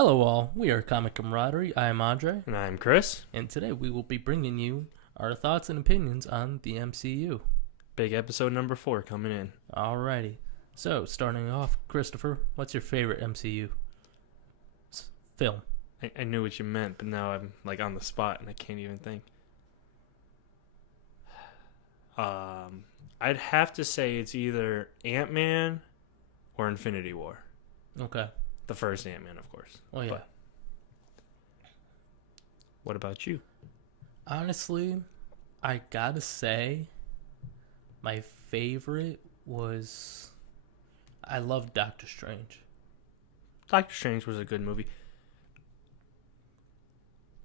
Hello all, we are Comic Camaraderie. I am Andre, And I'm Chris. and today we will be bringing you our thoughts and opinions on the MCU. Big episode number 4 coming in. Alrighty, so starting off, Christopher, what's your favorite MCU film? I knew what you meant, but now I'm like on the spot and I can't even think. I'd have to say it's either Ant-Man or Infinity War. Okay. The first Ant-Man, of course. Oh yeah. But what about you? Honestly, I gotta say, my favorite was... I love Doctor Strange. Doctor Strange was a good movie.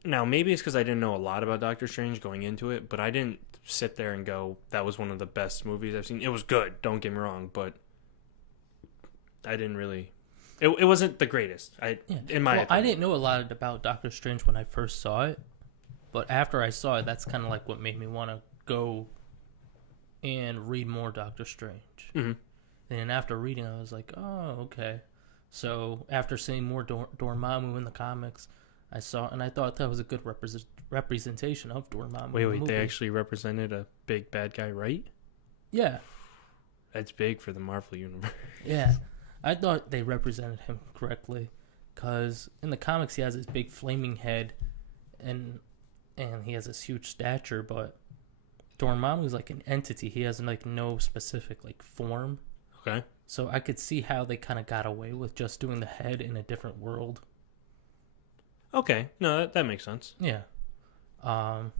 Now, maybe it's because I didn't know a lot about Doctor Strange going into it, but I didn't sit there and go, that was one of the best movies I've seen. It was good, don't get me wrong, but I didn't really... It wasn't the greatest, in my opinion. I didn't know a lot about Doctor Strange when I first saw it, but after I saw it, that's kind of like what made me want to go and read more Doctor Strange. Mm-hmm. And after reading, I was like, oh, okay. So after seeing more Dormammu in the comics, I thought that was a good representation of Dormammu. Wait, they actually represented a big bad guy, right? Yeah. That's big for the Marvel universe. Yeah. I thought they represented him correctly, because in the comics he has this big flaming head, and he has this huge stature. But Dormammu is like an entity; he has like no specific like form. Okay. So I could see how they kind of got away with just doing the head in a different world. Okay, no, that makes sense. Yeah. But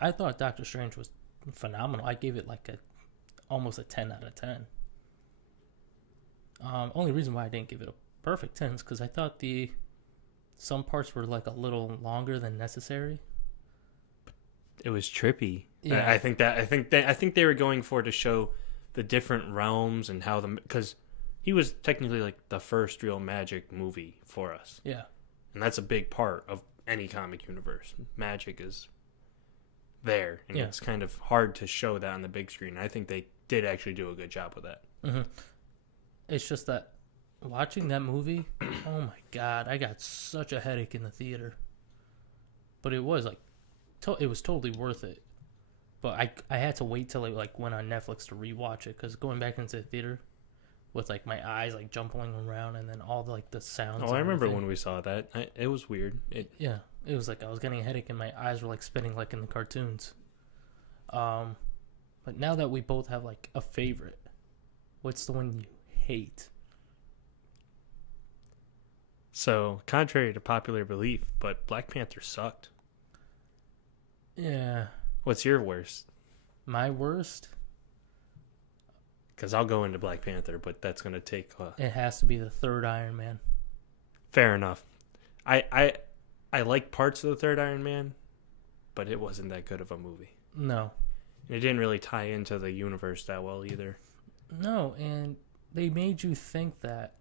I thought Doctor Strange was phenomenal. I gave it like almost a 10 out of 10. Only reason why I didn't give it a perfect 10 is because I thought some parts were like a little longer than necessary. It was trippy. Yeah. I think they were going for to show the different realms and how because he was technically like the first real magic movie for us. Yeah. And that's a big part of any comic universe. Magic is there, and it's kind of hard to show that on the big screen. I think they did actually do a good job with that. Mm-hmm. It's just that watching that movie, oh my god, I got such a headache in the theater. But it was like, it was totally worth it. But I had to wait till it like went on Netflix to rewatch it, because going back into the theater with like my eyes like jumping around and then all the sounds. Oh, I remember when we saw that. It was weird. It was like I was getting a headache and my eyes were like spinning like in the cartoons. But now that we both have like a favorite, what's the one you hate? So, contrary to popular belief, but Black Panther sucked. Yeah. What's your worst? My worst? Because I'll go into Black Panther, but that's going to take... It has to be the third Iron Man. Fair enough. I like parts of the third Iron Man, but it wasn't that good of a movie. No. And it didn't really tie into the universe that well either. No, and they made you think that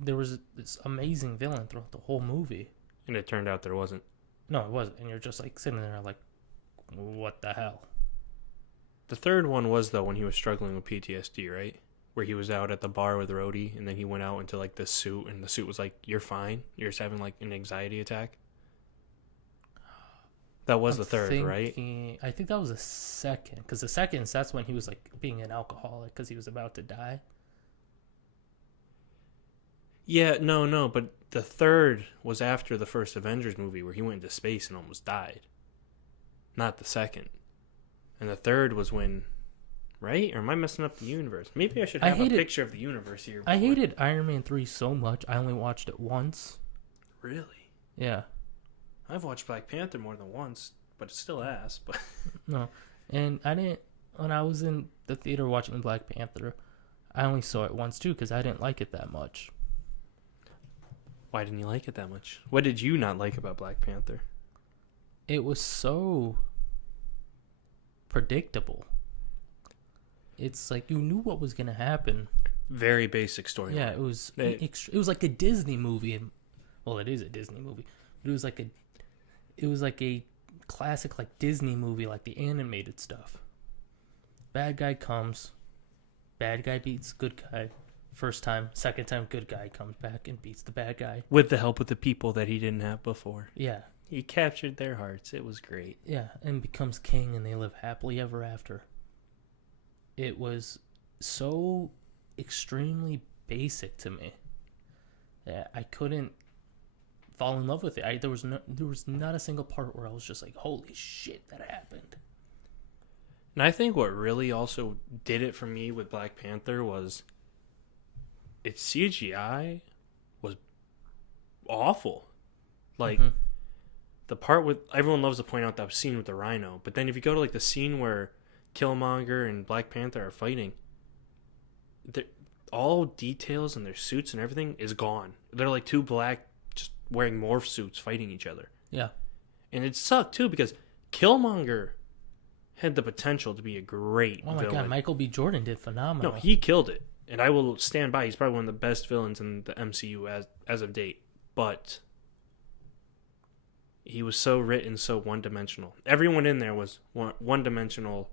there was this amazing villain throughout the whole movie. And it turned out there wasn't. No, it wasn't. And you're just like sitting there like, what the hell? The third one was, though, when he was struggling with PTSD, right? Where he was out at the bar with Rhodey, and then he went out into like the suit, and the suit was like, you're fine. You're just having like an anxiety attack. That was the third, right? I think that was the second. Because the second, that's when he was like being an alcoholic because he was about to die. Yeah, no, but the third was after the first Avengers movie where he went into space and almost died. Not the second. And the third was when... Right? Or am I messing up the universe? Maybe I should have a picture of the universe here. I hated Iron Man 3 so much, I only watched it once. Really? Yeah. I've watched Black Panther more than once, but it's still ass. But no. And I didn't... When I was in the theater watching Black Panther, I only saw it once too, because I didn't like it that much. Why didn't you like it that much? What did you not like about Black Panther? It was so predictable. It's like you knew what was going to happen. Very basic story. Yeah, it was like a Disney movie. Well, it is a Disney movie. But it was like a classic like Disney movie, like the animated stuff. Bad guy comes, bad guy beats good guy, First time, second time, good guy comes back and beats the bad guy. With the help of the people that he didn't have before. Yeah. He captured their hearts. It was great. Yeah, and becomes king and they live happily ever after. It was so extremely basic to me that I couldn't fall in love with it. There was not a single part where I was just like, holy shit, that happened. And I think what really also did it for me with Black Panther was its CGI was awful. Like, the part with... Everyone loves to point out that scene with the rhino. But then if you go to, like, the scene where Killmonger and Black Panther are fighting, all details in their suits and everything is gone. They're like two black, just wearing morph suits fighting each other. Yeah. And it sucked, too, because Killmonger had the potential to be a great villain. God, Michael B. Jordan did phenomenal. No, he killed it. And I will stand by. He's probably one of the best villains in the MCU as of date. But he was so written so one-dimensional. Everyone in there was one-dimensional,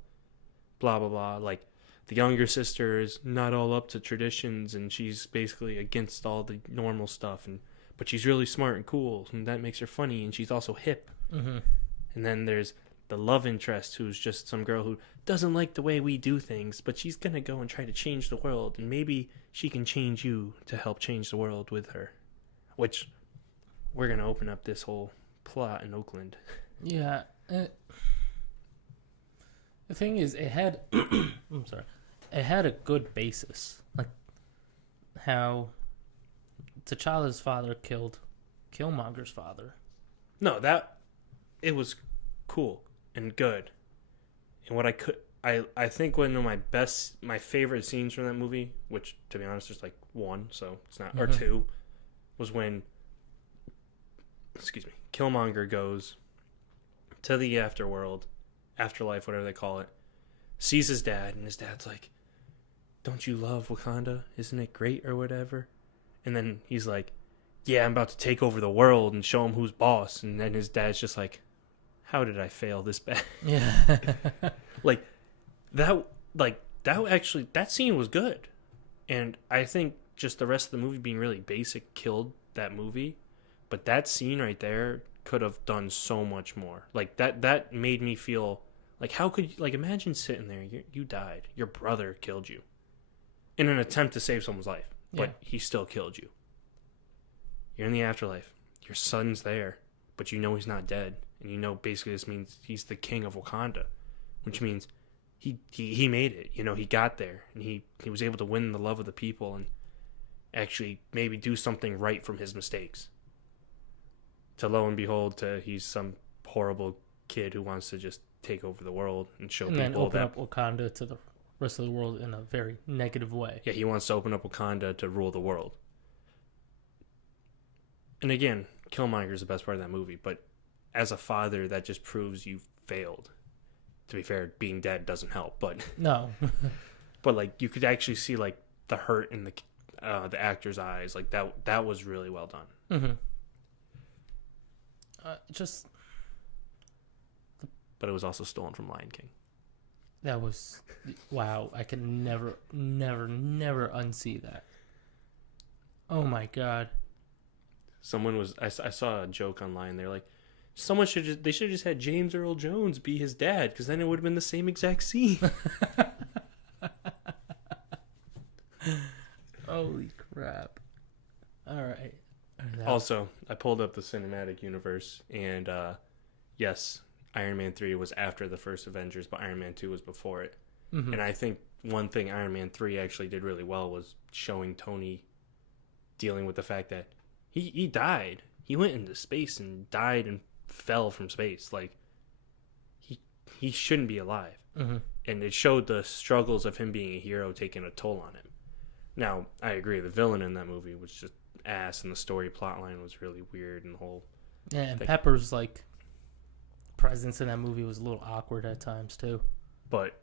blah, blah, blah. Like, the younger sister is not all up to traditions, and she's basically against all the normal stuff. But she's really smart and cool, and that makes her funny, and she's also hip. Mm-hmm. And then there's the love interest, who's just some girl who doesn't like the way we do things, but she's going to go and try to change the world, and maybe she can change you to help change the world with her. Which, we're going to open up this whole plot in Oakland. Yeah. The thing is, it had... I'm sorry. It had a good basis. Like, how T'Challa's father killed Killmonger's father. No, it was cool and good. And what I think one of my favorite scenes from that movie, which to be honest there's like one, so it's not, or two, was when, Killmonger goes to the afterlife, whatever they call it, sees his dad, and his dad's like, don't you love Wakanda? Isn't it great or whatever? And then he's like, yeah, I'm about to take over the world and show him who's boss. And then his dad's just like, how did I fail this bad? Yeah. that scene was good. And I think just the rest of the movie being really basic killed that movie. But that scene right there could have done so much more. Like, that made me feel like, how could you, like, imagine sitting there, you died, your brother killed you in an attempt to save someone's life, but he still killed you. You're in the afterlife, your son's there, but you know he's not dead, and you know basically this means he's the king of Wakanda, which means he made it. You know, he got there, and he was able to win the love of the people and actually maybe do something right from his mistakes. To lo and behold, he's some horrible kid who wants to just take over the world and show people that... And then open up Wakanda to the rest of the world in a very negative way. Yeah, he wants to open up Wakanda to rule the world. And again, Killmonger is the best part of that movie, but as a father, that just proves you failed. To be fair, being dead doesn't help, but... No. But, like, you could actually see, like, the hurt in the actor's eyes. Like, that was really well done. Mm-hmm. But it was also stolen from Lion King. That was... Wow, I can never unsee that. Oh my god. I saw a joke online. They're like, they should have just had James Earl Jones be his dad, because then it would have been the same exact scene. Holy crap. Alright. Also, I pulled up the cinematic universe, and yes, Iron Man 3 was after the first Avengers, but Iron Man 2 was before it. Mm-hmm. And I think one thing Iron Man 3 actually did really well was showing Tony dealing with the fact that he died. He went into space and died and fell from space. Like, he shouldn't be alive. Mm-hmm. And it showed the struggles of him being a hero taking a toll on him. Now, I agree, the villain in that movie was just ass, and the story plotline was really weird, and the whole... Yeah, and Pepper's, like, presence in that movie was a little awkward at times, too. But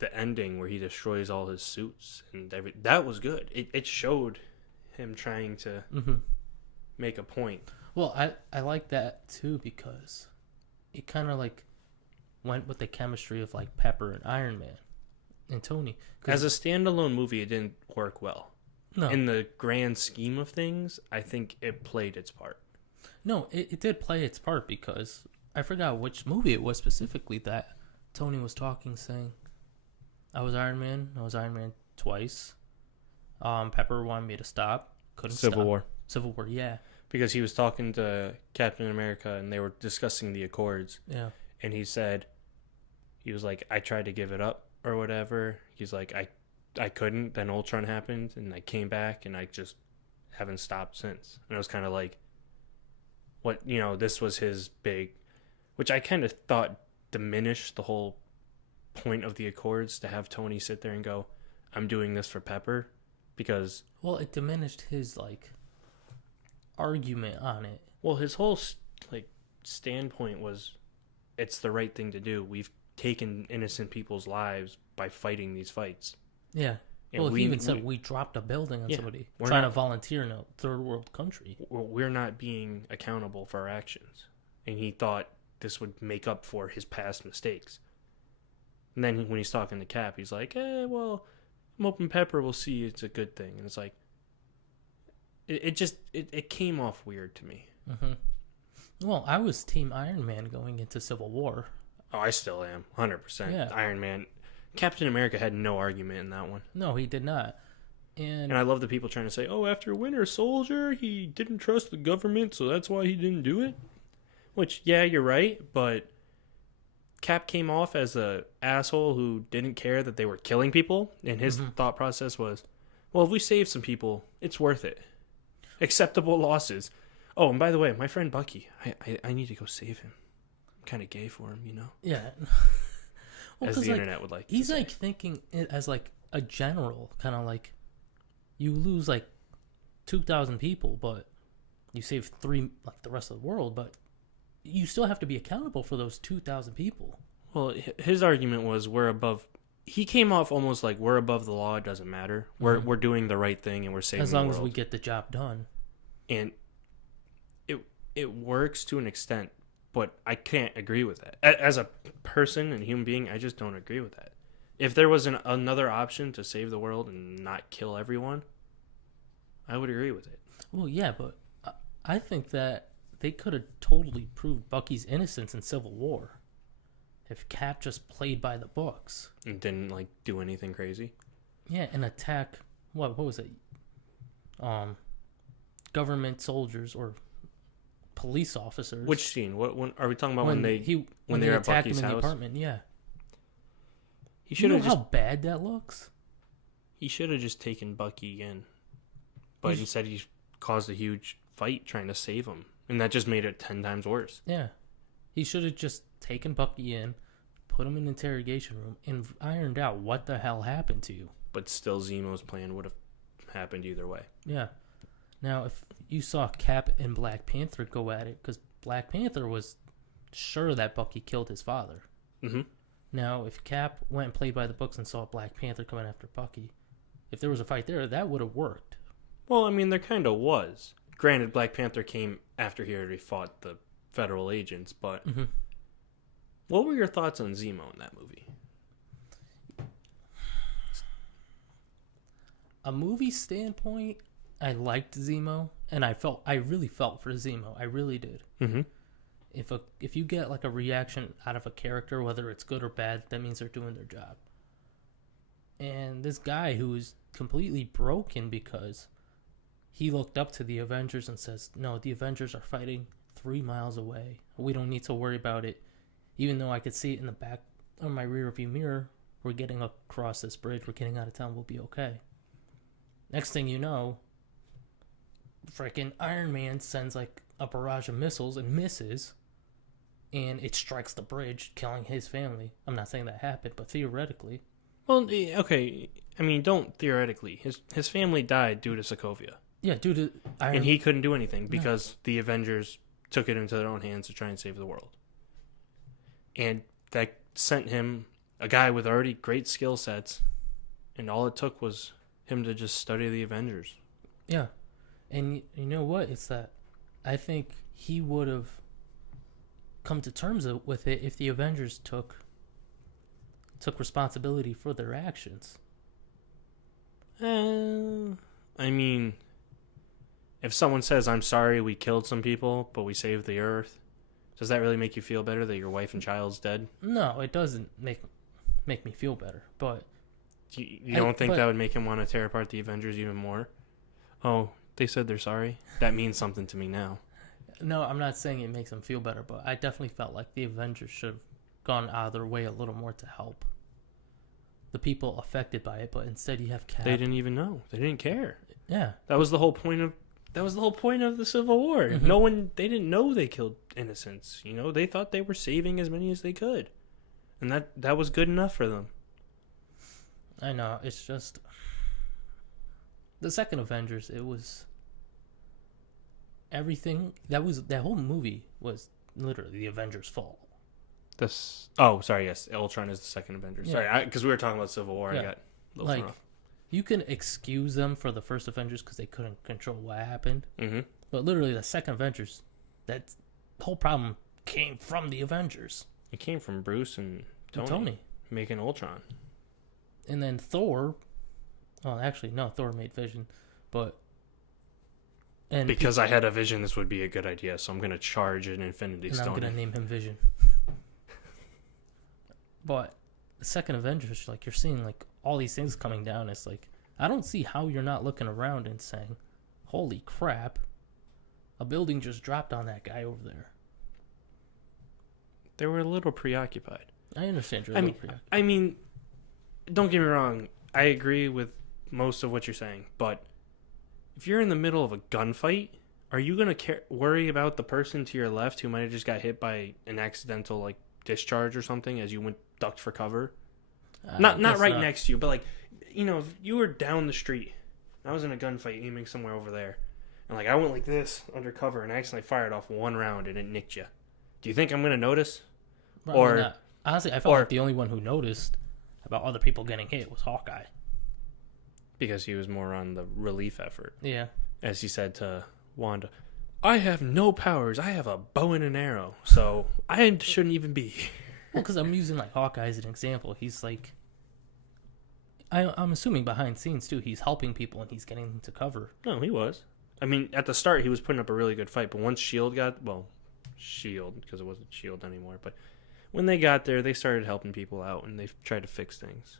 the ending where he destroys all his suits, and that was good. It showed him trying to make a point. Well, I like that, too, because it kind of, like, went with the chemistry of, like, Pepper and Iron Man and Tony. As a standalone movie, it didn't work well. No, in the grand scheme of things, I think it played its part. no, it did play its part because I forgot which movie it was specifically that Tony was talking, saying, I was Iron Man twice. Pepper wanted me to stop. Couldn't stop. Civil War, yeah. Because he was talking to Captain America and they were discussing the Accords. Yeah. And he was like, I tried to give it up or whatever. He's like, I couldn't. Then Ultron happened and I came back and I just haven't stopped since. And I was kind of like, this was his big, which I kind of thought diminished the whole point of the Accords, to have Tony sit there and go, I'm doing this for Pepper, because... Well, it diminished his, argument on it. Well, his whole, standpoint was, it's the right thing to do. We've taken innocent people's lives by fighting these fights. Yeah. And he even said we dropped a building on somebody trying to volunteer in a third world country. We're not being accountable for our actions. And he thought this would make up for his past mistakes. And then when he's talking to Cap, he's like, I'm hoping Pepper will see it's a good thing. And it's like, it came off weird to me. Mm-hmm. Well, I was Team Iron Man going into Civil War. Oh, I still am, 100%. Yeah. Iron Man. Captain America had no argument in that one. No, he did not. And I love the people trying to say, after Winter Soldier, he didn't trust the government, so that's why he didn't do it. Which, yeah, you're right, but Cap came off as a asshole who didn't care that they were killing people, and his thought process was, if we save some people, it's worth it. Acceptable losses. Oh, and by the way, my friend Bucky, I need to go save him. I'm kind of gay for him, Yeah. Well, as the internet would like to he's say. Thinking it as a general, kind of you lose 2,000 people, but you save 3, the rest of the world, but you still have to be accountable for those 2,000 people. Well, his argument was we're above. He came off almost like we're above the law. It doesn't matter. We're doing the right thing and we're saving as the long world. as we get the job done. And it works to an extent, but I can't agree with that. As a person and human being, I just don't agree with that. If there was another option to save the world and not kill everyone, I would agree with it. Well, yeah, but I think that they could have totally proved Bucky's innocence in Civil War if Cap just played by the books and didn't do anything crazy. Yeah, and attack what was it? Government soldiers or police officers. Which scene? When are we talking about? When they were at attacked Bucky's him in house? the apartment? Yeah. He should have how bad that looks. He should have just taken Bucky in, but instead he caused a huge fight trying to save him, and that just made it 10 times worse. Yeah, he should have just taken Bucky in, put him in an interrogation room, and ironed out what the hell happened to you. But still, Zemo's plan would have happened either way. Yeah. Now, if you saw Cap and Black Panther go at it, because Black Panther was sure that Bucky killed his father. Mm-hmm. Now, if Cap went and played by the books and saw Black Panther coming after Bucky, if there was a fight there, that would have worked. Well, I mean, there kind of was. Granted, Black Panther came after he already fought the federal agents, but what were your thoughts on Zemo in that movie? A movie standpoint, I liked Zemo, and I really felt for Zemo. I really did. Mm-hmm. If you get a reaction out of a character, whether it's good or bad, that means they're doing their job. And this guy who is completely broken because he looked up to the Avengers and says, no, the Avengers are fighting 3 miles away. We don't need to worry about it. Even though I could see it in the back of my rear view mirror, we're getting across this bridge. We're getting out of town. We'll be okay. Next thing you know, freaking Iron Man sends a barrage of missiles and misses, and it strikes the bridge, killing his family. I'm not saying that happened, but theoretically. Well, okay. I mean, don't theoretically. His family died due to Sokovia. Yeah, due to Iron. And he couldn't do anything because the Avengers took it into their own hands to try and save the world. And that sent him, a guy with already great skill sets, and all it took was him to just study the Avengers. Yeah. And you know what? It's that I think he would have come to terms with it if the Avengers took responsibility for their actions. I mean, if someone says, I'm sorry we killed some people, but we saved the Earth, does that really make you feel better that your wife and child's dead? No, it doesn't make me feel better. But You don't think that would make him want to tear apart the Avengers even more? Oh, they said they're sorry? That means something to me now. no, I'm not saying it makes them feel better, but I definitely felt like the Avengers should have gone out of their way a little more to help the people affected by it. But instead, you have Cap. They didn't even know. They didn't care. Yeah, That was the whole point of the Civil War. Mm-hmm. They didn't know they killed innocents. You know, they thought they were saving as many as they could, and that was good enough for them. I know. It's just the second Avengers. It was everything that whole movie was literally the Avengers' fault. Yes, Ultron is the second Avengers. Yeah. Sorry, because we were talking about Civil War. Yeah. I got a little Like, thrown off. you can excuse them for the first Avengers because they couldn't control what happened, Mm-hmm. but literally the second Avengers, that whole problem came from the Avengers. It came from Bruce and And Tony making Ultron. And then Thor. Well, actually, no, Thor made Vision, but Because I had a vision this would be a good idea, so I'm going to charge an Infinity and Stone. I'm gonna name him Vision. But the second Avengers, like, you're seeing like all these things coming down. It's like, I don't see how you're not looking around and saying, "Holy crap, a building just dropped on that guy over there." They were a little preoccupied. I understand you're I mean, don't get me wrong. I agree with most of what you're saying, but if you're in the middle of a gunfight, are you going to worry about the person to your left who might have just got hit by an accidental like discharge or something as you ducked for cover? Not right next to you, but like, you know, if you were down the street, I was in a gunfight aiming somewhere over there, and like I went like this under cover and accidentally fired off one round and it nicked you. Do you think I'm going to notice? Honestly, I felt like the only one who noticed about other people getting hit was Hawkeye. Because he was more on the relief effort. Yeah. As he said to Wanda, I have no powers. I have a bow and an arrow. So I shouldn't even be here. Well, because I'm using like Hawkeye as an example. He's like, I'm assuming behind scenes too, he's helping people and he's getting them to cover. No, he was. I mean, at the start, he was putting up a really good fight. But once S.H.I.E.L.D. because it wasn't S.H.I.E.L.D. anymore. But when they got there, they started helping people out and they tried to fix things.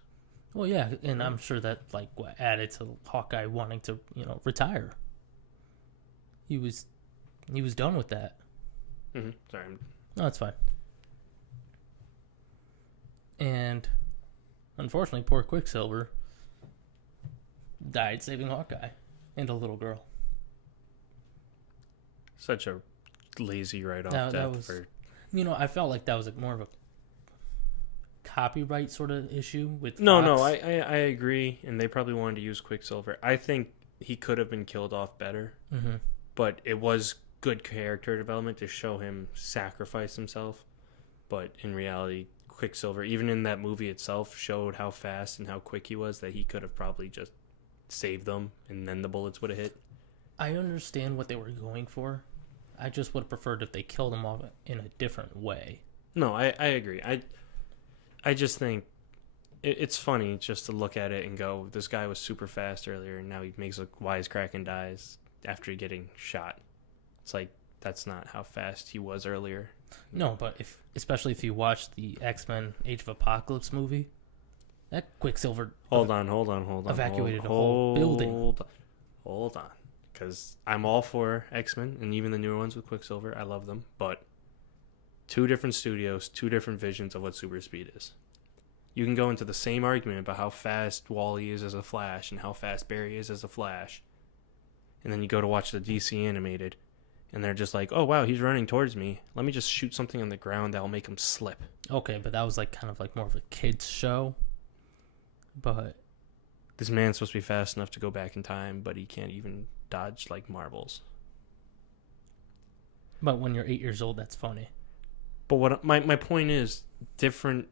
Well, yeah, and I'm sure that like what added to Hawkeye wanting to, retire. He was done with that. Mm-hmm. Sorry. No, it's fine. And unfortunately, poor Quicksilver died saving Hawkeye and a little girl. Such a lazy write-off that was, I felt like that was more of a copyright sort of issue with Fox. I agree, and they probably wanted to use Quicksilver. I think he could have been killed off better, but it was good character development to show him sacrifice himself. But in reality, Quicksilver, even in that movie itself, showed how fast and how quick he was that he could have probably just saved them, and then the bullets would have hit. I understand what they were going for. I just would have preferred if they killed him off in a different way. No, I agree. I just think it's funny just to look at it and go, this guy was super fast earlier, and now he makes a wisecrack and dies after getting shot. It's like, that's not how fast he was earlier. No, but especially if you watch the X-Men Age of Apocalypse movie, that Quicksilver Hold on. evacuated a whole building. Hold on. Because I'm all for X-Men, and even the newer ones with Quicksilver, I love them, but two different studios, two different visions of what super speed is. You can go into the same argument about how fast Wally is as a Flash and how fast Barry is as a Flash. And then you go to watch the DC animated, and they're just like, oh, wow, he's running towards me. Let me just shoot something on the ground that'll make him slip. Okay, but that was like kind of like more of a kid's show. But this man's supposed to be fast enough to go back in time, but he can't even dodge like marbles. But when you're 8 years old, that's funny. But what my point is, different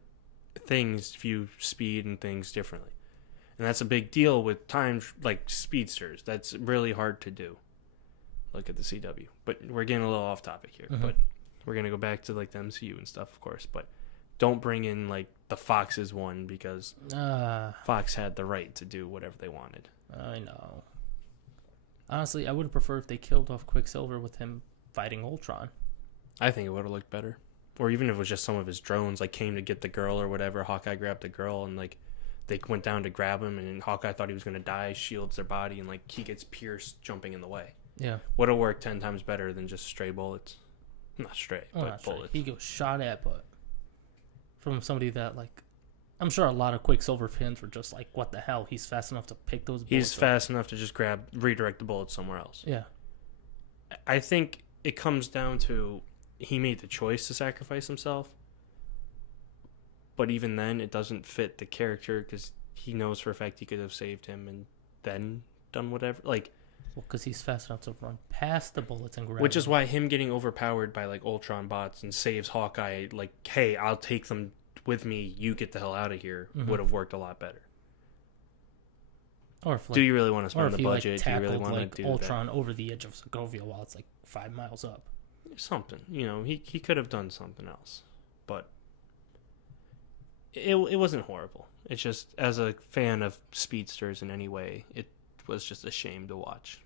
things view speed and things differently. And that's a big deal with times like speedsters. That's really hard to do. Look at the CW. But we're getting a little off topic here. Mm-hmm. But we're going to go back to like the MCU and stuff, of course. But don't bring in like the Fox's one because Fox had the right to do whatever they wanted. I know. Honestly, I would have preferred if they killed off Quicksilver with him fighting Ultron. I think it would have looked better. Or even if it was just some of his drones, like, came to get the girl or whatever. Hawkeye grabbed the girl, and, like, they went down to grab him, and Hawkeye thought he was going to die, shields their body, and, like, he gets pierced jumping in the way. Yeah. Would have worked 10 times better than just stray bullets. Not stray, but not bullets. Straight. He goes shot at, but from somebody that, like, I'm sure a lot of Quicksilver fans were just like, what the hell? He's fast enough to pick those bullets He's up. fast enough to just redirect the bullets somewhere else. Yeah. I think it comes down to he made the choice to sacrifice himself. But even then, it doesn't fit the character because he knows for a fact he could have saved him and then done whatever. Like, well, because he's fast enough to run past the bullets and grab which is them. why him getting overpowered by, like, Ultron bots and saves Hawkeye, like, hey, I'll take them with me, you get the hell out of here, would have worked a lot better. Or if, like, do you really want to or spend if the he, budget? like, Do you tackled, really want like, to do Ultron over the edge of Sokovia while it's like 5 miles up? Something, you know, he could have done something else, but it wasn't horrible. It's just, as a fan of speedsters in any way, it was just a shame to watch.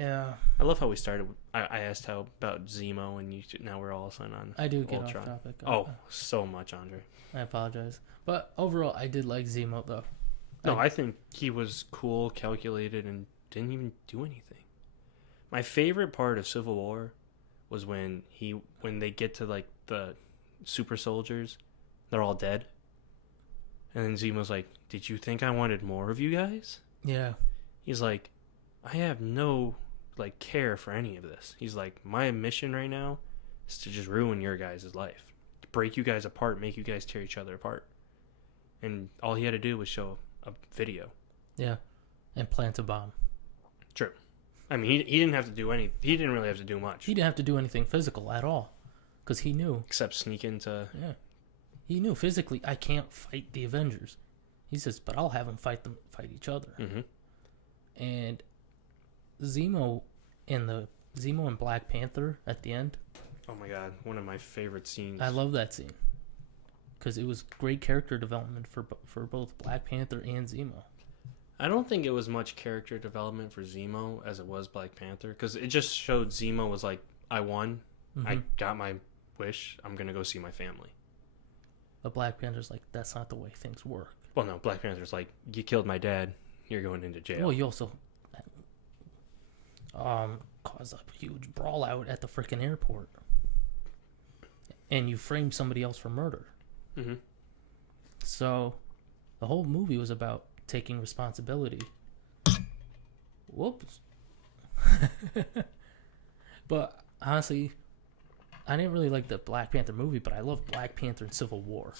Yeah. I love how we started. I asked how about Zemo, and now we're all signing on. I do get Ultron. off topic. Oh, so much, Andre. I apologize. But overall, I did like Zemo, though. No, I think he was cool, calculated, and didn't even do anything. My favorite part of Civil War was when they get to, like, the super soldiers, they're all dead. And then Zemo's like, did you think I wanted more of you guys? Yeah. He's like, I have no, like, care for any of this. He's like, my mission right now is to just ruin your guys' life. To break you guys apart, make you guys tear each other apart. And all he had to do was show a video. Yeah. And plant a bomb. True. I mean, he didn't have to do he didn't really have to do much. He didn't have to do anything physical at all. Because he knew. Except sneak into... Yeah. He knew physically, I can't fight the Avengers. He says, but I'll have them fight each other. Mm-hmm. And Zemo and Black Panther at the end. Oh my god, one of my favorite scenes. I love that scene. Because it was great character development for both Black Panther and Zemo. I don't think it was much character development for Zemo as it was Black Panther. Because it just showed Zemo was like, I won. Mm-hmm. I got my wish. I'm going to go see my family. But Black Panther's like, that's not the way things work. Well, no, Black Panther's like, you killed my dad. You're going into jail. Well, you also caused a huge brawl out at the freaking airport. And you framed somebody else for murder. Mm-hmm. So the whole movie was about taking responsibility. Whoops. But honestly, I didn't really like the Black Panther movie, but I love Black Panther and Civil War.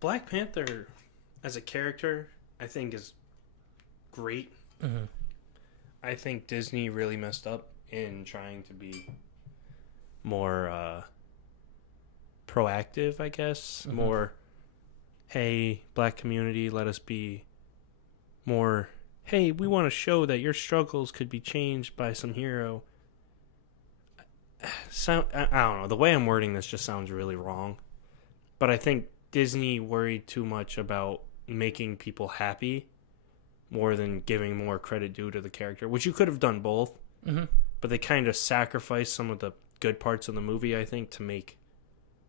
Black Panther, as a character, I think is great. Mm-hmm. I think Disney really messed up in trying to be more proactive, I guess. Mm-hmm. More, hey, black community, let us be more, hey, we want to show that your struggles could be changed by some hero. I don't know. The way I'm wording this just sounds really wrong. But I think Disney worried too much about making people happy more than giving more credit due to the character, which you could have done both. Mm-hmm. But they kind of sacrificed some of the good parts of the movie, I think, to make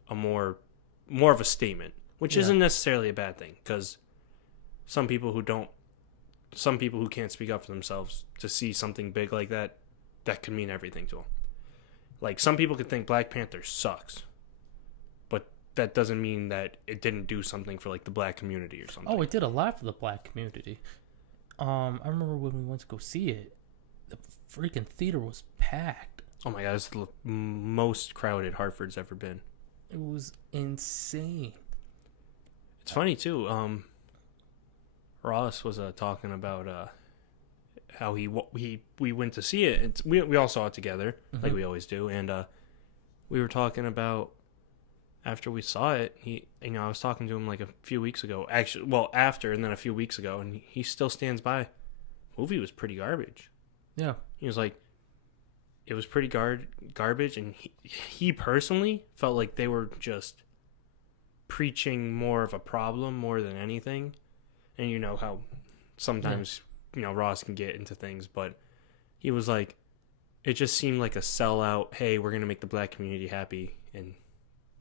a more of a statement, which isn't necessarily a bad thing, because some people who can't speak up for themselves, to see something big like that could mean everything to them. Like, some people could think Black Panther sucks, but that doesn't mean that it didn't do something for, like, the black community or something. Oh, it did a lot for the black community. I remember when we went to go see it, the freaking theater was packed. Oh my god, it's the most crowded Hartford's ever been. It was insane. It's funny too. Ross was talking about how we went to see it. We all saw it together, like we always do, and we were talking about after we saw it. I was talking to him like a few weeks ago. Actually, well, after and then a few weeks ago, and he still stands by. The movie was pretty garbage. Yeah, he was like, it was pretty garbage, and he personally felt like they were just preaching more of a problem more than anything. And you know how sometimes Ross can get into things, but he was like, it just seemed like a sellout. Hey, we're gonna make the black community happy and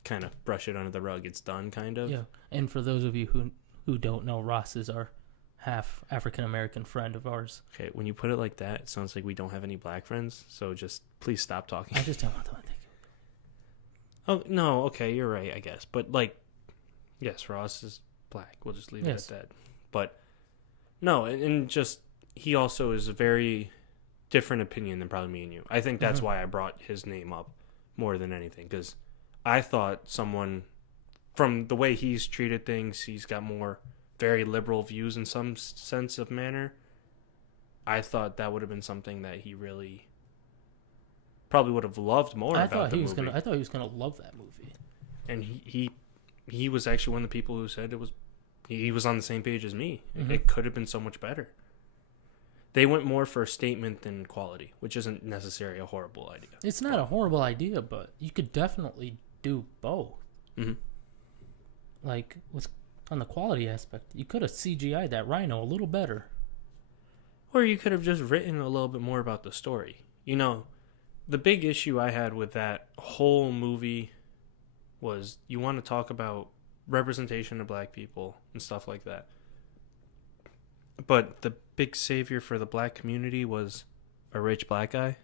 kind of brush it under the rug. It's done, kind of. Yeah, and for those of you who don't know, Ross is our half African American friend of ours. Okay, when you put it like that, it sounds like we don't have any black friends. So just please stop talking. I just don't want to think. Oh no, okay, you're right, I guess. But like, yes, Ross is black. We'll just leave it at that. But no, and just he also is a very different opinion than probably me and you. I think that's why I brought his name up more than anything, because I thought someone, from the way he's treated things, he's got more very liberal views in some sense of manner. I thought that would have been something that he really probably would have loved more about the movie. I thought he was gonna love that movie. And he was actually one of the people who said he was on the same page as me. Mm-hmm. It could have been so much better. They went more for statement than quality, which isn't necessarily a horrible idea. It's not a horrible idea, but you could definitely do both. Mm-hmm. Like, on the quality aspect, you could have CGI'd that rhino a little better. Or you could have just written a little bit more about the story. The big issue I had with that whole movie was you want to talk about representation of black people and stuff like that. But the big savior for the black community was a rich black guy.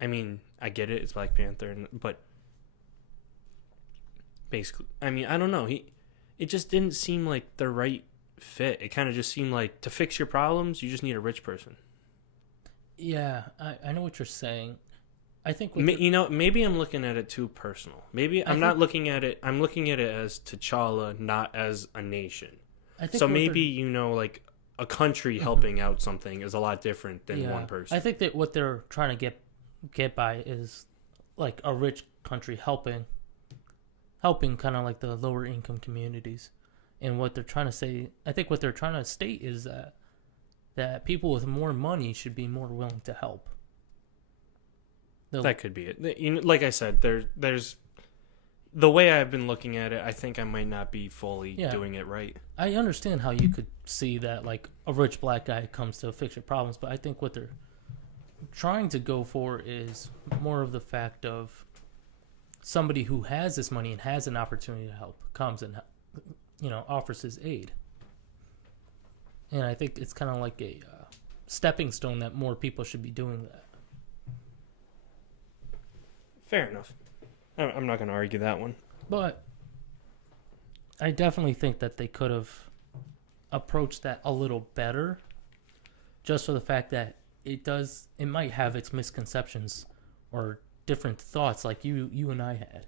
I mean, I get it, it's Black Panther, but basically, I mean, I don't know. It just didn't seem like the right fit. It kind of just seemed like to fix your problems, you just need a rich person. Yeah, I know what you're saying. I think maybe I'm looking at it too personal. Maybe I'm not looking at it. I'm looking at it as T'Challa, not as a nation. So maybe like a country helping out something is a lot different than one person. I think that what they're trying to get by is like a rich country helping kind of like the lower income communities. And what they're trying to say, I think what they're trying to state is that people with more money should be more willing to help. That could be it. Like I said, there's the way I've been looking at it, I think I might not be fully doing it right. I understand how you could see that like a rich black guy comes to fix your problems, but I think what they're trying to go for is more of the fact of somebody who has this money and has an opportunity to help comes and offers his aid. And I think it's kind of like a stepping stone that more people should be doing that. Fair enough. I'm not going to argue that one. But I definitely think that they could have approached that a little better, just for the fact that it might have its misconceptions or different thoughts like you and I had.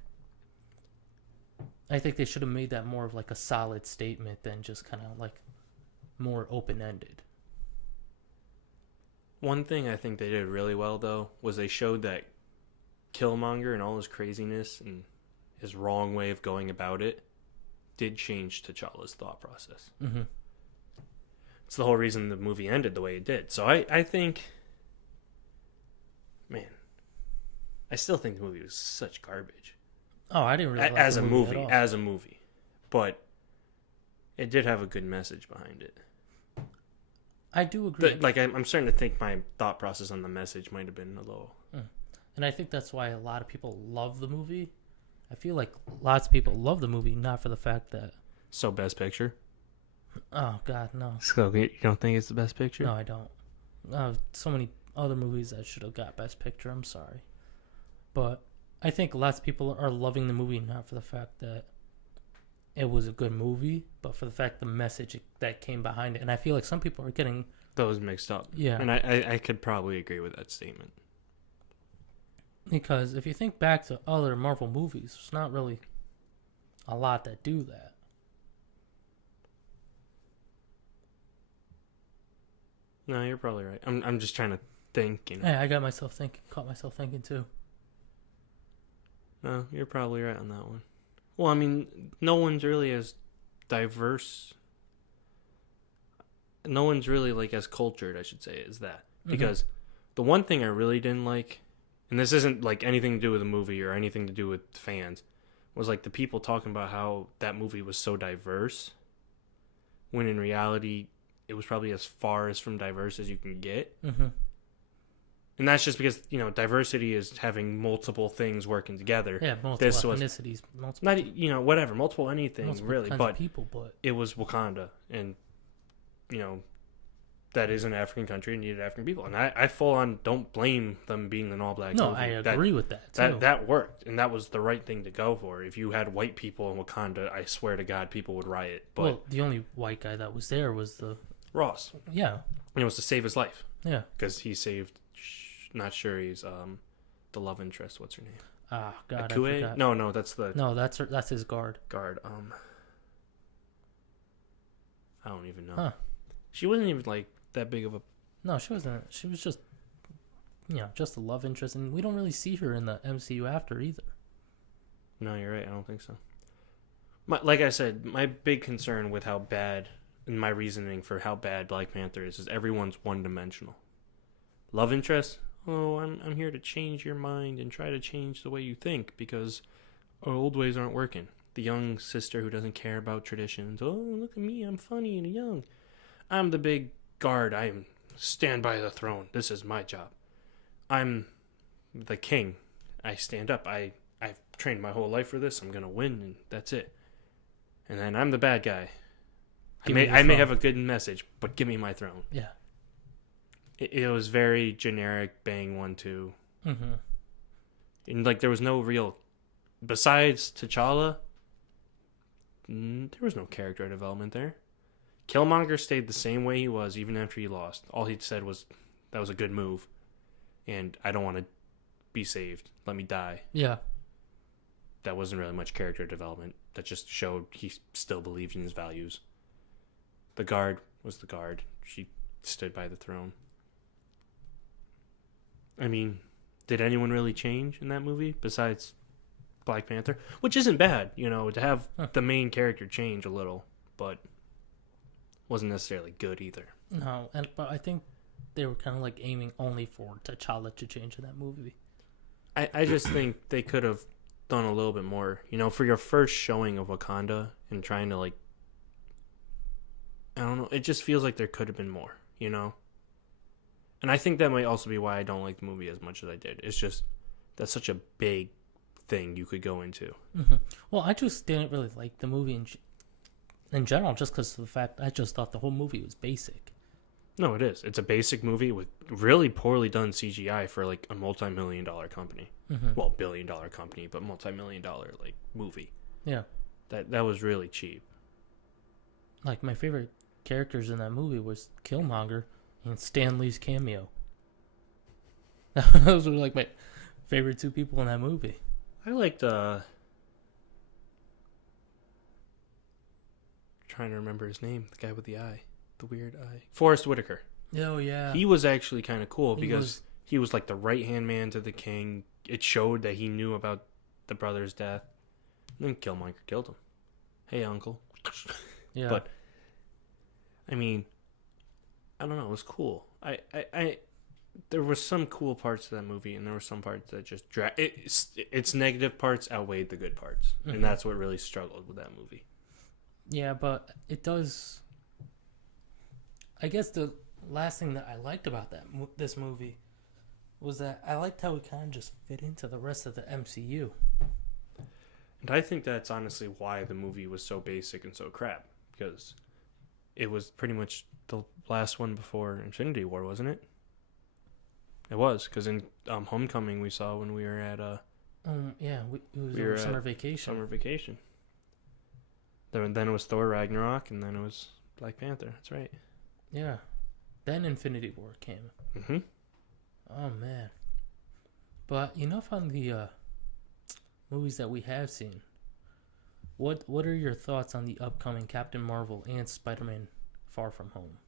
I think they should have made that more of like a solid statement than just kind of like more open-ended. One thing I think they did really well, though, was they showed that Killmonger and all his craziness and his wrong way of going about it did change T'Challa's thought process. Mm-hmm. It's the whole reason the movie ended the way it did. So I think, man, I still think the movie was such garbage. Oh, I didn't really like as the a movie at all. As a movie, but it did have a good message behind it. I do agree. I'm starting to think my thought process on the message might have been a little. And I think that's why a lot of people love the movie. I feel like lots of people love the movie, not for the fact that... So, Best Picture? Oh, God, no. So, you don't think it's the Best Picture? No, I don't. So many other movies that should have got Best Picture. I'm sorry. But I think lots of people are loving the movie, not for the fact that it was a good movie, but for the fact the message that came behind it. And I feel like some people are getting... Those mixed up. Yeah. And I could probably agree with that statement. Because if you think back to other Marvel movies, there's not really a lot that do that. No, you're probably right. I'm just trying to think. Yeah, I caught myself thinking too. No, you're probably right on that one. Well, I mean, no one's really as diverse. No one's really like as cultured, I should say, as that. Because the one thing I really didn't like, and this isn't like anything to do with the movie or anything to do with fans, was like the people talking about how that movie was so diverse, when in reality it was probably as far as from diverse as you can get. Mm-hmm. And that's just because, diversity is having multiple things working together. Yeah, multiple ethnicities, multiple anything, multiple really. kinds But of people, but it was Wakanda, and, that is an African country and needed African people. And I full on don't blame them being an all-black movie. I agree with that, too. That worked, and that was the right thing to go for. If you had white people in Wakanda, I swear to God, people would riot. But well, the only white guy that was there was the... Ross. Yeah. And it was to save his life. Yeah. Because he saved... Not sure he's the love interest. What's her name? Ah, God, Akue? I forgot. No, that's the... No, that's his guard. I don't even know. Huh. She wasn't even, that big of a... No, she wasn't. She was just, just a love interest, and we don't really see her in the MCU after either. No, you're right. I don't think so. Like I said, my big concern with how bad, and my reasoning for how bad Black Panther is everyone's one-dimensional. Love interest? Oh, I'm here to change your mind and try to change the way you think because our old ways aren't working. The young sister who doesn't care about traditions. Oh, look at me. I'm funny and young. I'm the big guard. I stand by the throne. This is my job. I'm the king. I stand up. I've trained my whole life for this. I'm going to win, and that's it. And then I'm the bad guy. I may have a good message, but give me my throne. Yeah. It was very generic, bang, 1-2. Mm-hmm. And, there was no real... Besides T'Challa, there was no character development there. Killmonger stayed the same way he was, even after he lost. All he said was, that was a good move, and I don't want to be saved. Let me die. Yeah. That wasn't really much character development. That just showed he still believed in his values. The guard was the guard. She stood by the throne. I mean, did anyone really change in that movie besides Black Panther? Which isn't bad, to have the main character change a little, but wasn't necessarily good either. No, but I think they were kind of aiming only for T'Challa to change in that movie. I just think they could have done a little bit more, for your first showing of Wakanda and trying to I don't know, it just feels like there could have been more, And I think that might also be why I don't like the movie as much as I did. It's just, that's such a big thing you could go into. Mm-hmm. Well, I just didn't really like the movie in general, just because of the fact I just thought the whole movie was basic. No, it is. It's a basic movie with really poorly done CGI for a multi-million-dollar company. Mm-hmm. Well, billion-dollar company, but multi-million-dollar movie. Yeah. That was really cheap. My favorite characters in that movie was Killmonger and Stan Lee's cameo. Those were my favorite two people in that movie. I liked trying to remember his name, the guy with the eye, the weird eye. Forrest Whitaker. Oh yeah. He was actually kind of cool because he was the right-hand man to the king. It showed that he knew about the brother's death. And then Killmonger killed him. Hey, uncle. Yeah. But I mean, I don't know. It was cool. There were some cool parts to that movie, and there were some parts that just its negative parts outweighed the good parts, mm-hmm. and that's what really struggled with that movie. Yeah, but it does. I guess the last thing that I liked about this movie was that I liked how it kind of just fit into the rest of the MCU. And I think that's honestly why the movie was so basic and so crap, because it was pretty much the last one before Infinity War, wasn't it? It was, because in Homecoming we saw when we were at yeah, we were summer vacation. Summer vacation. Then it was Thor Ragnarok, and then it was Black Panther. That's right. Yeah. Then Infinity War came. Mm-hmm. Oh man. But enough on the movies that we have seen. What are your thoughts on the upcoming Captain Marvel and Spider-Man Far From Home?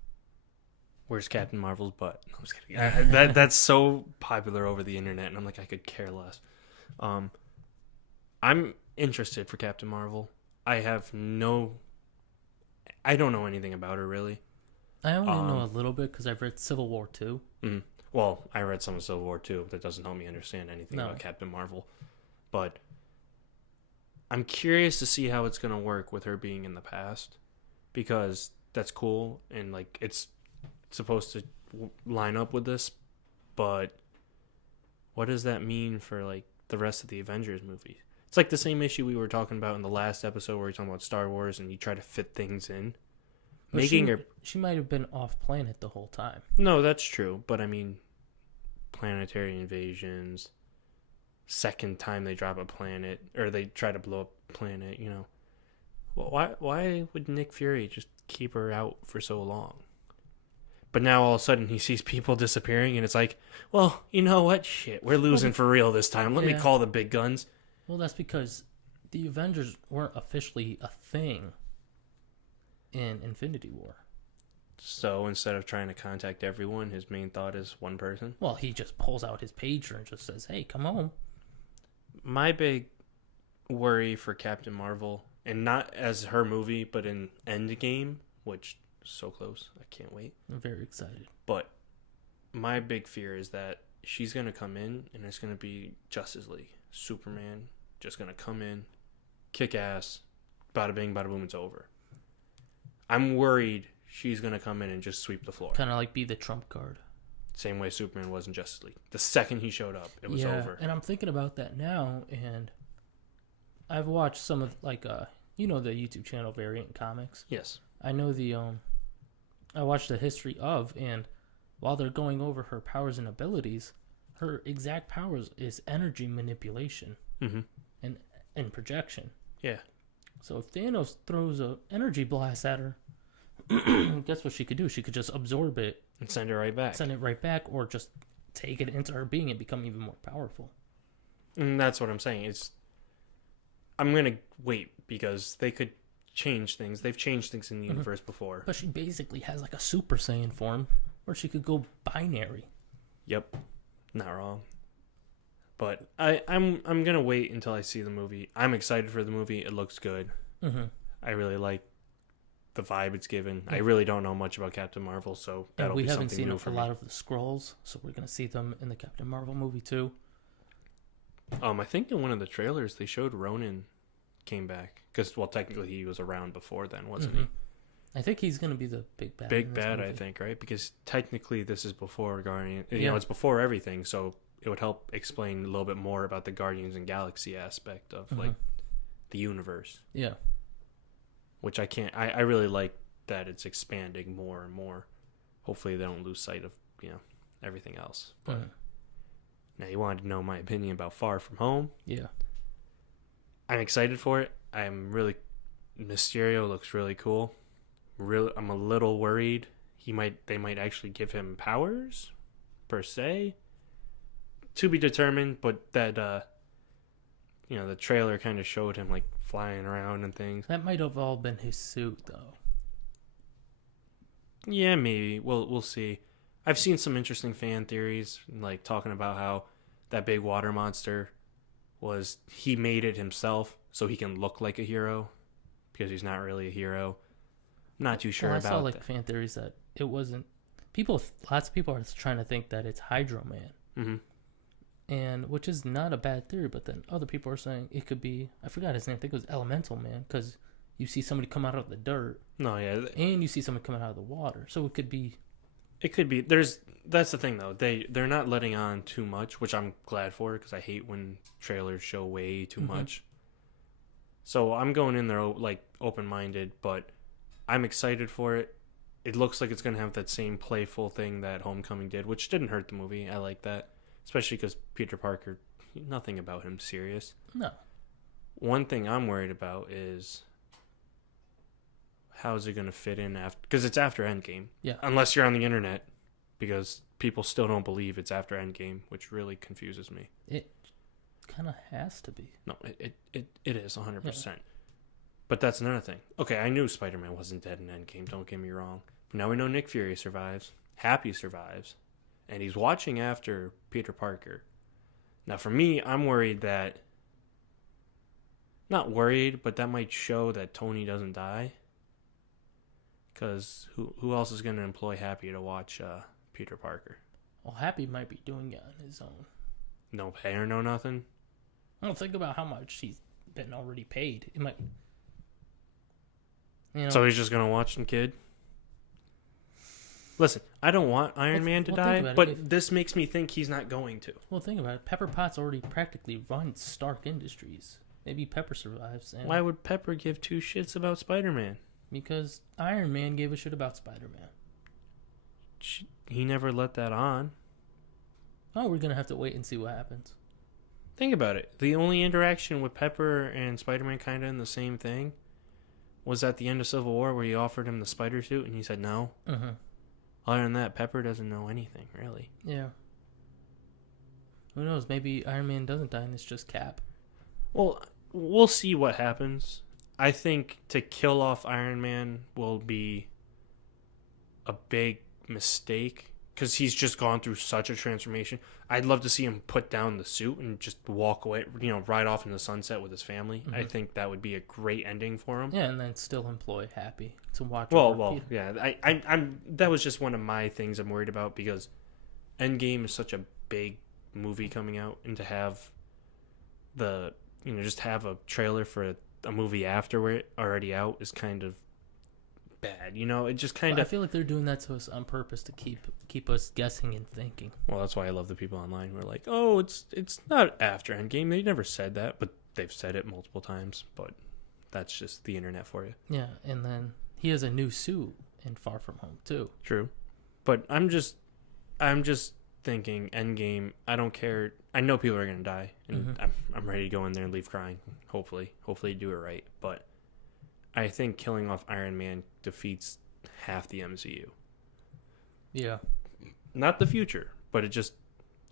Where's Captain Marvel's butt? No, I'm just kidding. That's so popular over the internet, and I'm I could care less. I'm interested for Captain Marvel. I don't know anything about her, really. I only know a little bit because I've read Civil War 2. Mm-hmm. Well, I read some of Civil War 2, but that doesn't help me understand anything about Captain Marvel. But I'm curious to see how it's going to work with her being in the past, because that's cool, and like it's supposed to line up with this, but what does that mean for like the rest of the Avengers movies? It's like the same issue we were talking about in the last episode where we were talking about Star Wars and you try to fit things in. But she might have been off planet the whole time. No, that's true, but I mean, planetary invasions, second time they drop a planet or they try to blow up a planet, you know. Well, why would Nick Fury just keep her out for so long? But now all of a sudden he sees people disappearing and it's like, well, you know what? Shit, we're losing for real this time. Let me call the big guns. Well, that's because the Avengers weren't officially a thing in Infinity War. So instead of trying to contact everyone, his main thought is one person? Well, he just pulls out his pager and just says, hey, come home. My big worry for Captain Marvel, and not as her movie, but in Endgame, which is so close, I can't wait. I'm very excited. But my big fear is that she's going to come in and it's going to be Justice League. Superman just going to come in, kick ass, bada bing, bada boom, it's over. I'm worried she's going to come in and just sweep the floor. Kind of like be the trump card. Same way Superman was in Justice League. The second he showed up, it was over. And I'm thinking about that now, and I've watched some of, like, the YouTube channel Variant Comics. Yes. I know I watched the history of, and while they're going over her powers and abilities, her exact powers is energy manipulation and projection. Yeah. So if Thanos throws an energy blast at her, guess what she could do? She could just absorb it. And send it right back. Send it right back, or just take it into her being and become even more powerful. And that's what I'm saying. I'm going to wait because they could change things. They've changed things in the universe before. But she basically has like a Super Saiyan form where she could go binary. Yep. Not wrong. But I'm gonna wait until I see the movie. I'm excited for the movie. It looks good. I really like the vibe it's given. I really don't know much about Captain Marvel, so that'll be something new for me. We haven't seen a lot of the Skrulls, so we're gonna see them in the Captain Marvel movie too. I think in one of the trailers they showed Ronan came back because, well, technically he was around before then, wasn't he? I think he's gonna be the big bad. Big bad, I think, right? Because technically this is before Guardian. You know, it's before everything, so it would help explain a little bit more about the Guardians and Galaxy aspect of like the universe. Yeah. Which I really like that it's expanding more and more. Hopefully they don't lose sight of, everything else. But now you wanted to know my opinion about Far From Home. Yeah. I'm excited for it. Mysterio looks really cool. I'm a little worried they might actually give him powers per se. To be determined, but that the trailer kind of showed him like flying around and things. That might have all been his suit though. Yeah, maybe. We'll see. I've seen some interesting fan theories like talking about how that big water monster he made it himself so he can look like a hero because he's not really a hero. I'm not too sure about that. I saw fan theories that it wasn't lots of people are trying to think that it's Hydro Man. And which is not a bad theory, but then other people are saying it could be, I forgot his name, I think it was Elemental Man, because you see somebody come out of the dirt. No, yeah. And you see somebody coming out of the water. So it could be. That's the thing though. They're not letting on too much, which I'm glad for because I hate when trailers show way too much. So I'm going in there like open-minded, but I'm excited for it. It looks like it's going to have that same playful thing that Homecoming did, which didn't hurt the movie. I like that. Especially because Peter Parker, nothing about him serious. No. One thing I'm worried about is how is it going to fit in after... Because it's after Endgame. Yeah. Unless you're on the internet. Because people still don't believe it's after Endgame, which really confuses me. It kind of has to be. No, it is 100%. Yeah. But that's another thing. Okay, I knew Spider-Man wasn't dead in Endgame, don't get me wrong. But now we know Nick Fury survives. Happy survives. And he's watching after Peter Parker. Now, for me, I'm worried that... Not worried, but that might show that Tony doesn't die. Because who else is going to employ Happy to watch Peter Parker? Well, Happy might be doing it on his own. No pay or no nothing? I don't think about how much he's been already paid. It might... So he's just going to watch some kid? Listen, I don't want Iron Man to die, think about but it. this makes me think he's not going to. Well, think about it. Pepper Potts already practically runs Stark Industries. Maybe Pepper survives. And Why would Pepper give two shits about Spider-Man? because Iron Man gave a shit about Spider-Man. He never let that on. Oh, we're going to have to wait and see what happens. Think about it. The only interaction with Pepper and Spider-Man kind of in the same thing was at the end of Civil War where he offered him the spider suit and he said no. Mm-hmm. Other than that, Pepper doesn't know anything, really. Yeah. Who knows? Maybe Iron Man doesn't die and it's just Cap. Well, we'll see what happens. I think to kill off Iron Man will be a big mistake because he's just gone through such a transformation. I'd love to see him put down the suit and just walk away, ride off in the sunset with his family. Mm-hmm. I think that would be a great ending for him. Yeah, and then still employ Happy to watch. Well, yeah. I'm that was just one of my things I'm worried about because Endgame is such a big movie coming out, and to have just have a trailer for a movie after it already out is kind of bad. It just kind of. I feel like they're doing that to us on purpose to keep us guessing and thinking. Well, that's why I love the people online who are like, "Oh, it's not after Endgame." They never said that, but they've said it multiple times. But that's just the internet for you. Yeah, and then he has a new suit in Far From Home too. True, but I'm just thinking Endgame. I don't care. I know people are gonna die, and I'm ready to go in there and leave crying. Hopefully do it right. But I think killing off Iron Man defeats half the MCU. Yeah. Not the future, but it just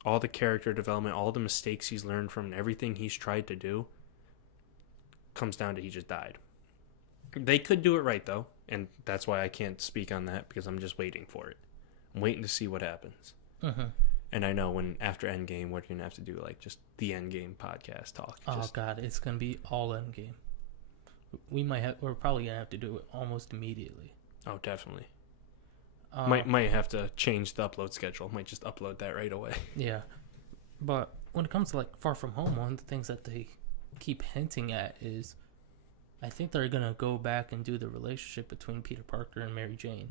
all the character development, all the mistakes he's learned from, and everything he's tried to do comes down to he just died. They could do it right though, and that's why I can't speak on that because I'm just waiting for it. I'm waiting to see what happens. And I know when after Endgame, we're gonna have to do like just the Endgame podcast talk. Oh God, it's gonna be all Endgame. We're probably gonna have to do it almost immediately. Oh, definitely. Might have to change the upload schedule. Might just upload that right away. Yeah, but when it comes to like Far From Home, one of the things that they keep hinting at is, I think they're gonna go back and do the relationship between Peter Parker and Mary Jane.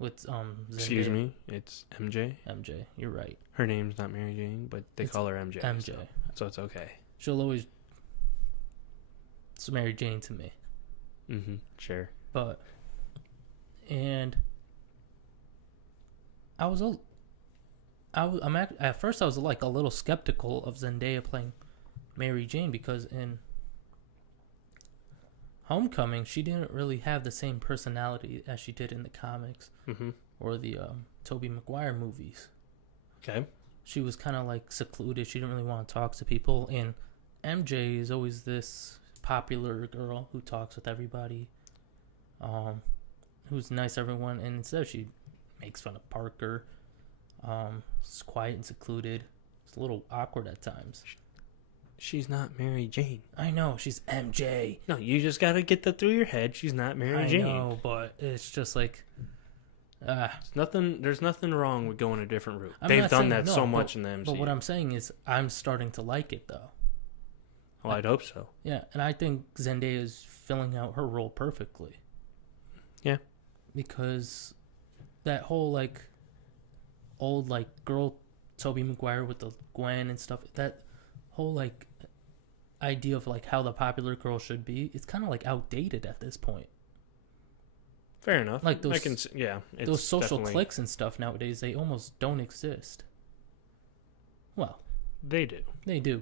With Zendaya. Excuse me, it's MJ. MJ, you're right. Her name's not Mary Jane, but they call her MJ. MJ, so it's okay. She'll always. It's Mary Jane to me. Sure. But, and at first I was like a little skeptical of Zendaya playing Mary Jane because in Homecoming she didn't really have the same personality as she did in the comics or the Tobey Maguire movies. Okay. She was kind of like secluded. She didn't really want to talk to people, and MJ is always this popular girl who talks with everybody, who's nice to everyone, and instead she makes fun of Parker. It's quiet and secluded. It's a little awkward at times. She's not Mary Jane. I know, she's MJ. No, you just gotta get that through your head. She's not Mary Jane. I know, but it's just like there's nothing wrong with going a different route. They've done that so much in the MCU. But what I'm saying is I'm starting to like it though. Well, I'd hope so. Yeah, and I think Zendaya is filling out her role perfectly. Yeah. Because that whole like old like girl Tobey Maguire with the Gwen and stuff, that whole like idea of like how the popular girl should be, it's kind of like outdated at this point. Fair enough. Like those, those social definitely... cliques and stuff nowadays, they almost don't exist. Well, they do,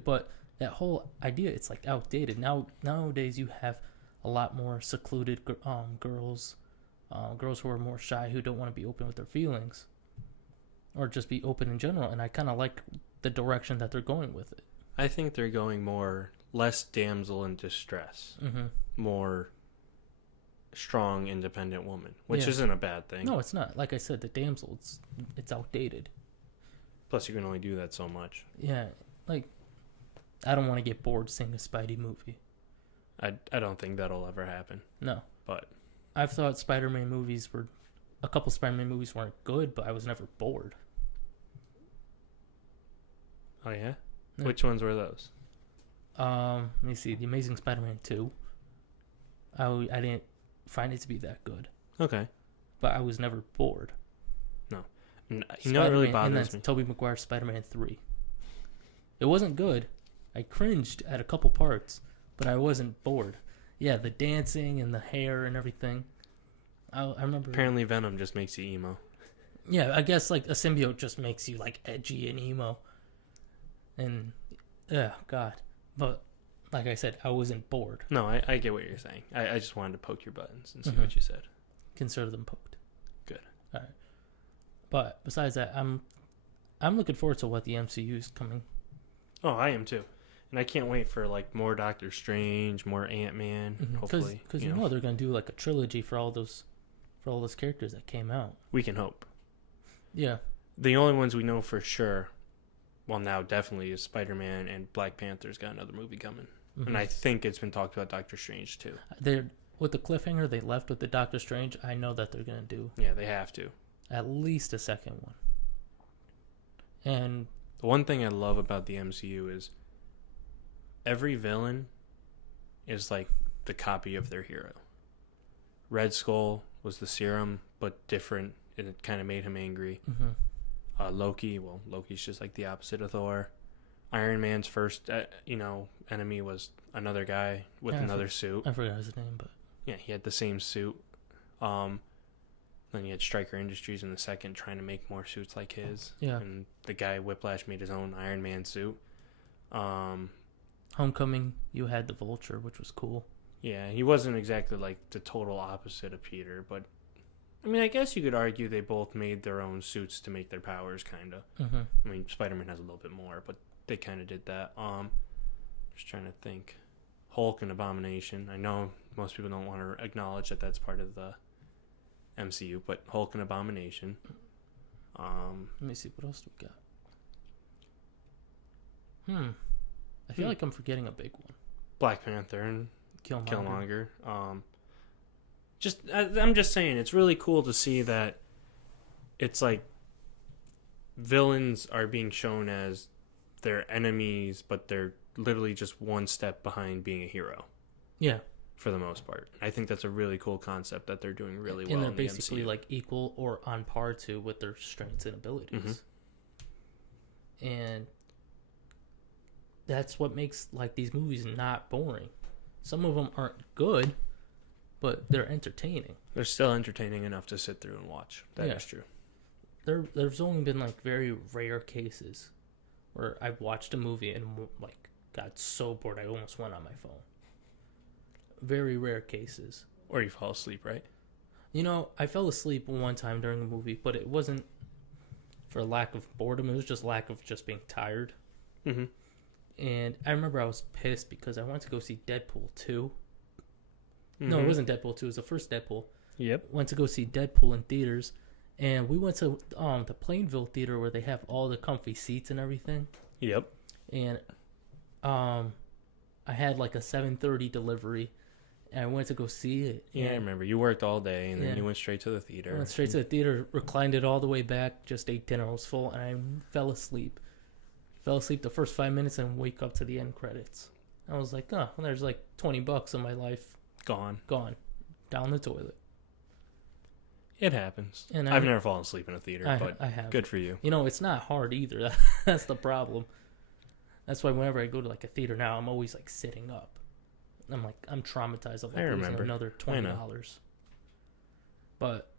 but that whole idea, it's like outdated. Nowadays you have a lot more secluded girls who are more shy, who don't want to be open with their feelings or just be open in general, and I kind of like the direction that they're going with it. I think they're going less damsel in distress, more strong, independent woman, which isn't a bad thing. No, it's not. Like I said, the damsel, it's outdated. Plus, you can only do that so much. Yeah, like I don't want to get bored seeing a Spidey movie. I don't think that'll ever happen. No, but I've thought a couple Spider-Man movies weren't good, but I was never bored. Oh yeah? Which ones were those? Let me see. The Amazing Spider-Man 2. I didn't find it to be that good. Okay. But I was never bored. You know what really Spider-Man, bothers and then me? Tobey Maguire's Spider-Man 3. It wasn't good. I cringed at a couple parts, but I wasn't bored. Yeah, the dancing and the hair and everything. I remember. Apparently Venom just makes you emo. Yeah, I guess like a symbiote just makes you like edgy and emo. And yeah, God. But like I said, I wasn't bored. No, I get what you're saying. I just wanted to poke your buttons and see Mhm. what you said. Consider them poked. Good. All right. But besides that, I'm looking forward to what the MCU is coming. Oh, I am too. And I can't wait for like more Doctor Strange, more Ant-Man, hopefully. Because you know they're going to do like a trilogy for all those characters that came out. We can hope. Yeah. The only ones we know for sure, well now definitely, is Spider-Man and Black Panther's got another movie coming. Mm-hmm. And I think it's been talked about Doctor Strange too. They're with the cliffhanger they left with the Doctor Strange. I know that they're going to do Yeah, they have to. at least a second one. And The one thing I love about the MCU is every villain is like the copy of their hero. Red Skull was the serum, but different. It kind of made him angry. mm-hmm. Loki's just like the opposite of Thor. Iron Man's first, enemy was another guy with another suit. I forgot his name, but Yeah, he had the same suit. Then you had Stryker Industries in the second trying to make more suits like his. Yeah. And the guy Whiplash made his own Iron Man suit. Homecoming, you had the Vulture, which was cool. Yeah, he wasn't exactly like the total opposite of Peter, but I mean, I guess you could argue they both made their own suits to make their powers, kind of. Mm-hmm. I mean, Spider-Man has a little bit more, but they kind of did that. Just trying to think. Hulk and Abomination. I know most people don't want to acknowledge that that's part of the MCU, but Hulk and Abomination. Let me see, what else do we got? I feel like I'm forgetting a big one. Black Panther and Killmonger. I'm just saying, it's really cool to see that it's like villains are being shown as their enemies, but they're literally just one step behind being a hero. Yeah. For the most part. I think that's a really cool concept that they're doing really well and they're in the basically MCU. like equal or on par to with their strengths and abilities. Mm-hmm. And that's what makes like these movies not boring. Some of them aren't good, but they're entertaining. They're still entertaining enough to sit through and watch. That is true. There's only been like very rare cases where I've watched a movie and like got so bored I almost went on my phone. Very rare cases. Or you fall asleep, right? You know, I fell asleep one time during a movie, but it wasn't for lack of boredom. It was just lack of just being tired. Mm-hmm. And I remember I was pissed because I went to go see Deadpool 2. Mm-hmm. No, it wasn't Deadpool 2. It was the first Deadpool. Yep. Went to go see Deadpool in theaters. And we went to the Plainville Theater where they have all the comfy seats and everything. Yep. And I had like a 7:30 delivery. And I went to go see it. Yeah, I remember. You worked all day, and then you went straight to the theater. I went straight to the theater, reclined it all the way back, just ate dinner. I was full, and I fell asleep. Fell asleep the first 5 minutes and wake up to the end credits. I was like, oh, well, there's like $20 of my life Gone. Down the toilet. It happens. And I've never fallen asleep in a theater, but I have. good for you. You know, it's not hard either. That's the problem. That's why whenever I go to like a theater now, I'm always like sitting up. I'm traumatized. I'm like, I remember. Another $20. But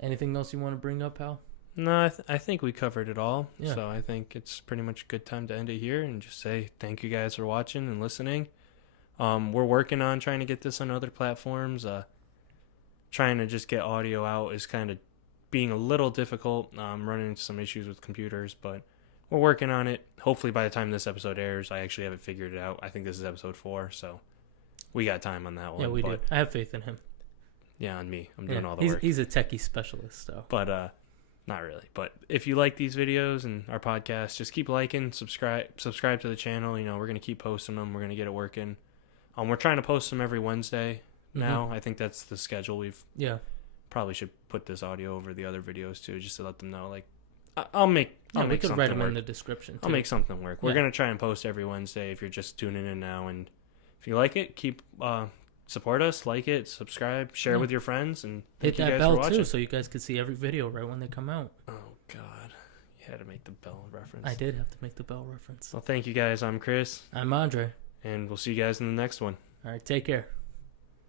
anything else you want to bring up, pal? No, I think we covered it all. Yeah. So I think it's pretty much a good time to end it here and just say thank you guys for watching and listening. We're working on trying to get this on other platforms. Trying to just get audio out is kind of being a little difficult. Running into some issues with computers, but we're working on it. Hopefully by the time this episode airs, I actually have it figured out. I think this is episode 4, so we got time on that one. Yeah, we do. I have faith in him. Yeah, on me. I'm doing all the work. He's a techie specialist, though. But not really. But if you like these videos and our podcast, just keep liking, subscribe to the channel. You know, we're going to keep posting them. We're going to get it working. We're trying to post them every Wednesday now. Mm-hmm. I think that's the schedule. Probably should put this audio over the other videos too, just to let them know. Like, I'll make we could write them work. in the description too. I'll make something work. We're going to try and post every Wednesday if you're just tuning in now. And if you like it, keep support us, like it, subscribe, share with your friends, and hit that bell too, so you guys can see every video right when they come out. Oh God. You had to make the bell reference. I did have to make the bell reference. Well, thank you guys. I'm Chris. I'm Andre. And we'll see you guys in the next one. All right, take care.